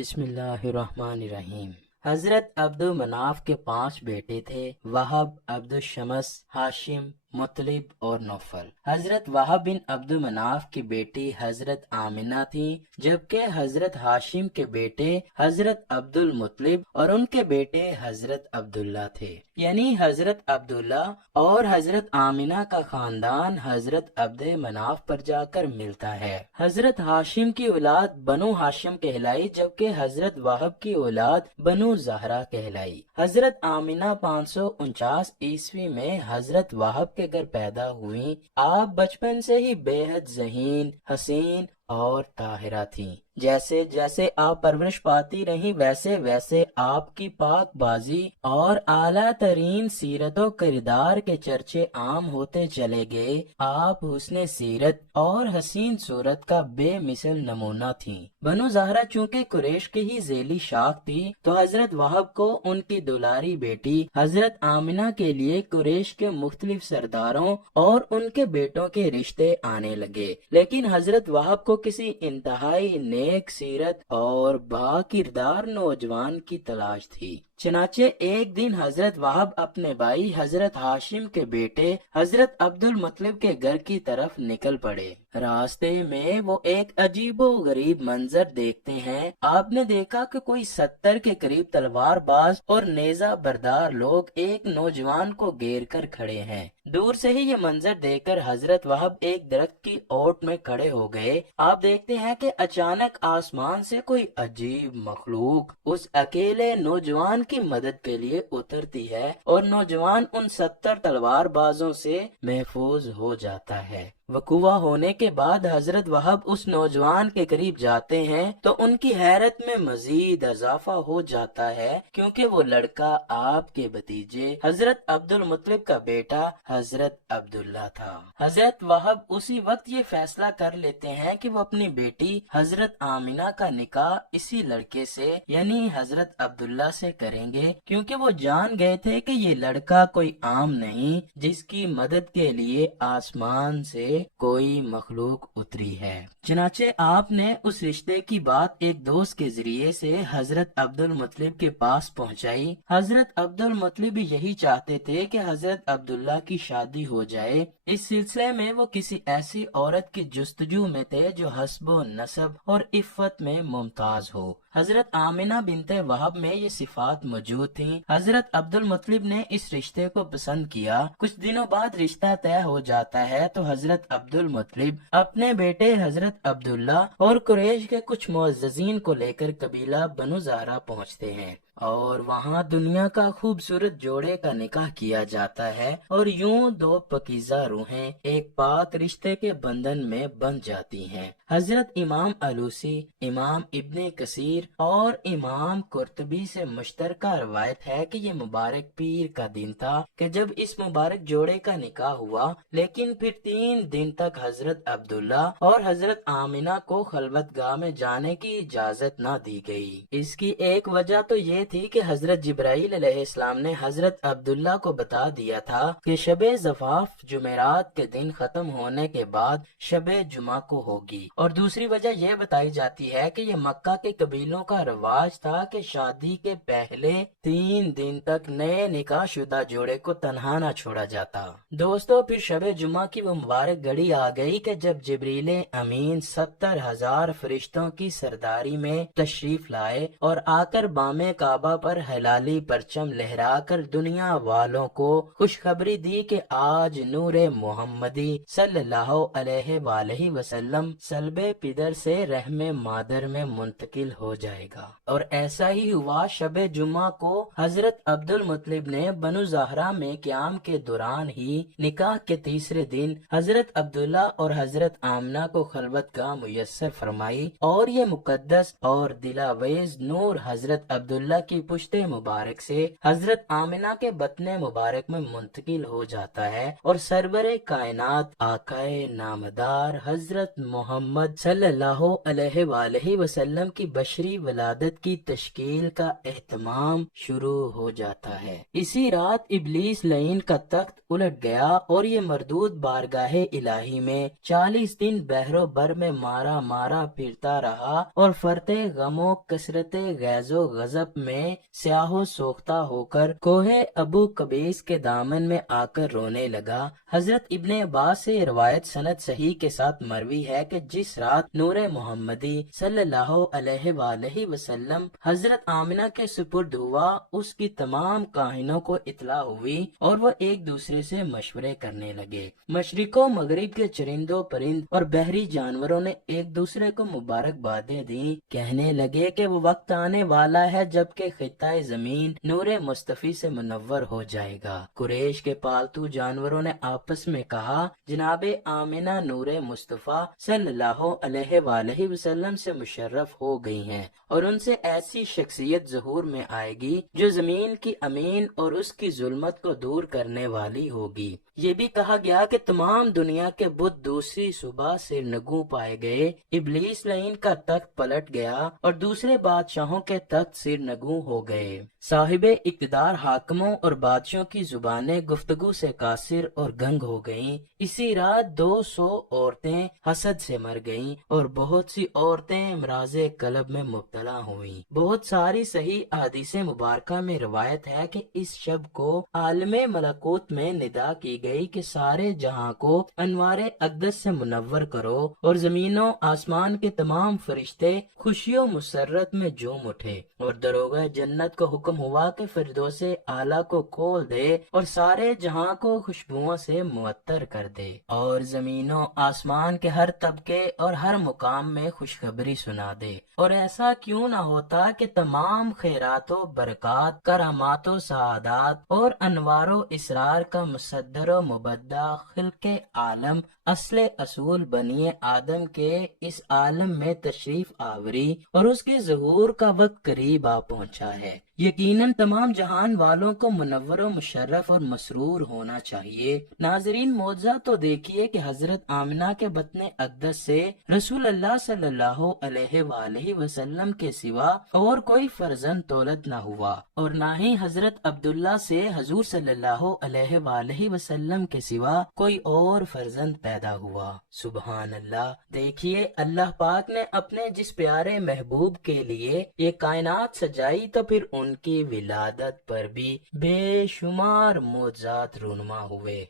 بسم اللہ الرحمن الرحیم۔ حضرت عبد المناف کے 5 بیٹے تھے، وہب، عبد الشمس، ہاشم، مطلب اور نوفل۔ حضرت وہب بن عبد المناف کی بیٹی حضرت آمنہ تھی، جبکہ حضرت ہاشم کے بیٹے حضرت عبد المطلب اور ان کے بیٹے حضرت عبداللہ تھے۔ یعنی حضرت عبداللہ اور حضرت آمنہ کا خاندان حضرت عبد مناف پر جا کر ملتا ہے۔ حضرت ہاشم کی اولاد بنو ہاشم کہلائی، جبکہ حضرت وہب کی اولاد بنو زہرہ کہلائی۔ حضرت آمنہ 549 عیسوی میں حضرت وہب کے گھر پیدا ہوئیں۔ آپ بچپن سے ہی بے حد ذہین، حسین اور طاہرہ تھیں۔ جیسے جیسے آپ پرورش پاتی رہیں، ویسے ویسے آپ کی پاک بازی اور اعلیٰ ترین سیرت و کردار کے چرچے عام ہوتے چلے گئے۔ آپ حسن سیرت اور حسین صورت کا بے مثل نمونہ تھیں۔ بنو زہرہ چونکہ قریش کی ہی ذیلی شاخ تھی، تو حضرت وہب کو ان کی دلاری بیٹی حضرت آمنہ کے لیے قریش کے مختلف سرداروں اور ان کے بیٹوں کے رشتے آنے لگے، لیکن حضرت وہب کو کسی انتہائی نیک سیرت اور با کردار نوجوان کی تلاش تھی۔ چنانچہ ایک دن حضرت وہب اپنے بھائی حضرت ہاشم کے بیٹے حضرت عبد المطلب کے گھر کی طرف نکل پڑے۔ راستے میں وہ ایک عجیب و غریب منظر دیکھتے ہیں۔ آپ نے دیکھا کہ کوئی 70 کے قریب تلوار باز اور نیزہ بردار لوگ ایک نوجوان کو گھیر کر کھڑے ہیں۔ دور سے ہی یہ منظر دیکھ کر حضرت وہب ایک درخت کی اوٹ میں کھڑے ہو گئے۔ آپ دیکھتے ہیں کہ اچانک آسمان سے کوئی عجیب مخلوق اس اکیلے نوجوان کی مدد کے لیے اترتی ہے، اور نوجوان ان 70 تلوار بازوں سے محفوظ ہو جاتا ہے۔ وقوع ہونے کے بعد حضرت وہب اس نوجوان کے قریب جاتے ہیں تو ان کی حیرت میں مزید اضافہ ہو جاتا ہے، کیونکہ وہ لڑکا آپ کے بھتیجے حضرت عبد المطلب کا بیٹا حضرت عبداللہ تھا۔ حضرت وہب اسی وقت یہ فیصلہ کر لیتے ہیں کہ وہ اپنی بیٹی حضرت آمنہ کا نکاح اسی لڑکے سے یعنی حضرت عبداللہ سے کریں گے، کیونکہ وہ جان گئے تھے کہ یہ لڑکا کوئی عام نہیں، جس کی مدد کے لیے آسمان سے کوئی مخلوق اتری ہے۔ چنانچہ آپ نے اس رشتے کی بات ایک دوست کے ذریعے سے حضرت عبد المطلب کے پاس پہنچائی۔ حضرت عبد المطلب یہی چاہتے تھے کہ حضرت عبداللہ کی شادی ہو جائے۔ اس سلسلے میں وہ کسی ایسی عورت کی جستجو میں تھے جو حسب و نسب اور عفت میں ممتاز ہو۔ حضرت آمنہ بنت وہب میں یہ صفات موجود تھیں۔ حضرت عبد المطلب نے اس رشتے کو پسند کیا۔ کچھ دنوں بعد رشتہ طے ہو جاتا ہے تو حضرت عبد المطلب اپنے بیٹے حضرت عبداللہ اور قریش کے کچھ معززین کو لے کر قبیلہ بنو زہرہ پہنچتے ہیں، اور وہاں دنیا کا خوبصورت جوڑے کا نکاح کیا جاتا ہے، اور یوں 2 پاکیزہ روحیں ایک پاک رشتے کے بندھن میں بندھ جاتی ہیں۔ حضرت امام علوسی، امام ابن کثیر اور امام قرطبی سے مشترکہ روایت ہے کہ یہ مبارک پیر کا دن تھا کہ جب اس مبارک جوڑے کا نکاح ہوا، لیکن پھر 3 دن تک حضرت عبداللہ اور حضرت آمنہ کو خلوت گاہ میں جانے کی اجازت نہ دی گئی۔ اس کی ایک وجہ تو یہ تھی کہ حضرت جبرائیل علیہ السلام نے حضرت عبداللہ کو بتا دیا تھا کہ شب زفاف جمعرات کے دن ختم ہونے کے بعد شب جمعہ کو ہوگی، اور دوسری وجہ یہ بتائی جاتی ہے کہ یہ مکہ کے قبیلوں کا رواج تھا کہ شادی کے پہلے 3 دن تک نئے نکاح شدہ جوڑے کو تنہا نہ چھوڑا جاتا۔ دوستو، پھر شب جمعہ کی وہ مبارک گھڑی آ گئی کہ جب جبریل امین 70,000 فرشتوں کی سرداری میں تشریف لائے اور آ کر بام کعبہ پر ہلالی پرچم لہرا کر دنیا والوں کو خوشخبری دی کہ آج نور محمدی صلی اللہ علیہ وآلہ وسلم صلب پدر سے رحم مادر میں منتقل ہو جائے گا۔ اور ایسا ہی ہوا۔ شب جمعہ کو حضرت عبد المطلب نے بنو زہرہ میں قیام کے دوران ہی نکاح کے تیسرے دن حضرت عبداللہ اور حضرت آمنہ کو خلوت گاہ میسر فرمائی، اور یہ مقدس اور دلاویز نور حضرت عبداللہ کی پشت مبارک سے حضرت آمنہ کے بطن مبارک میں منتقل ہو جاتا ہے اور سرور کائنات آقائے نامدار حضرت محمد صلی اللہ علیہ وآلہ وسلم کی بشری ولادت کی تشکیل کا اہتمام شروع ہو جاتا ہے۔ اسی رات ابلیس لعین کا تخت الٹ گیا اور یہ مردود بارگاہ الہی میں 40 دن بحر و بر میں مارا پھرتا رہا اور فرتے غم و کثرت غیظ و غضب میں سیاہ و سوختہ ہو کر کوہ ابو قبیس کے دامن میں آ کر رونے لگا۔ حضرت ابن عباس سے روایت سند صحیح کے ساتھ مروی ہے کہ جس رات نور محمدی صلی اللہ علیہ وآلہ وسلم حضرت آمنہ کے سپرد ہوا، اس کی تمام کاہنوں کو اطلاع ہوئی اور وہ ایک دوسرے سے مشورے کرنے لگے۔ مشرق و مغرب کے چرندوں پرند اور بحری جانوروں نے ایک دوسرے کو مبارکبادیں دیں، کہنے لگے کہ وہ وقت آنے والا ہے جبکہ خطہ زمین نور مصطفی سے منور ہو جائے گا۔ قریش کے پالتو جانوروں نے آپس میں کہا، جناب آمنہ نور مصطفیٰ صلی اللہ علیہ وآلہ وسلم سے مشرف ہو گئی ہیں اور ان سے ایسی شخصیت ظہور میں آئے گی جو زمین کی امین اور اس کی ظلمت کو دور کرنے والی ہوگی۔ یہ بھی کہا گیا کہ تمام دنیا کے بت دوسری صبح سے نگوں پائے گئے، ابلیس لعین کا تخت پلٹ گیا اور دوسرے بادشاہوں کے تخت سر نگوں ہو گئے۔ صاحب اقتدار حاکموں اور بادشاہوں کی زبانیں گفتگو سے قاصر اور گنگ ہو گئیں۔ اسی رات 200 عورتیں حسد سے مر گئیں اور بہت سی عورتیں امراض قلب میں مبتلا ہوئیں۔ بہت ساری صحیح احادیث مبارکہ میں روایت ہے کہ اس شب کو عالم ملکوت میں ندا کی گئی کہ سارے جہاں کو انوار اقدس سے منور کرو اور زمین و آسمان کے تمام فرشتے خوشی و مسرت میں جوم اٹھے، اور دروغہ جنت کو حکم ہوا کہ فردوس اعلیٰ کو کھول دے اور سارے جہاں کو خوشبوؤں سے معطر کر دے، اور زمین و آسمان کے ہر طبقے اور ہر مقام میں خوشخبری سنا دے۔ اور ایسا کیوں نہ ہوتا کہ تمام خیرات و برکات، کرامات و سعادات اور انوار و اسرار کا مصدر و مبدع خلق عالم اصل اصول بنی آدم کے اس عالم میں تشریف آوری اور اس کے ظہور کا وقت قریب آ پہنچا ہے۔ یقیناً تمام جہان والوں کو منور و مشرف اور مسرور ہونا چاہیے۔ ناظرین، معجزہ تو دیکھیے کہ حضرت آمنہ کے بطن اقدس سے رسول اللہ صلی اللہ علیہ وآلہ وسلم کے سوا اور کوئی فرزند تولد نہ ہوا، اور نہ ہی حضرت عبداللہ سے حضور صلی اللہ علیہ وآلہ وسلم کے سوا کوئی اور فرزند پیدا ہوا۔ سبحان اللہ! دیکھیے، اللہ پاک نے اپنے جس پیارے محبوب کے لیے یہ کائنات سجائی تو پھر ان کی ولادت پر بھی بے شمار معجزات رونما ہوئے۔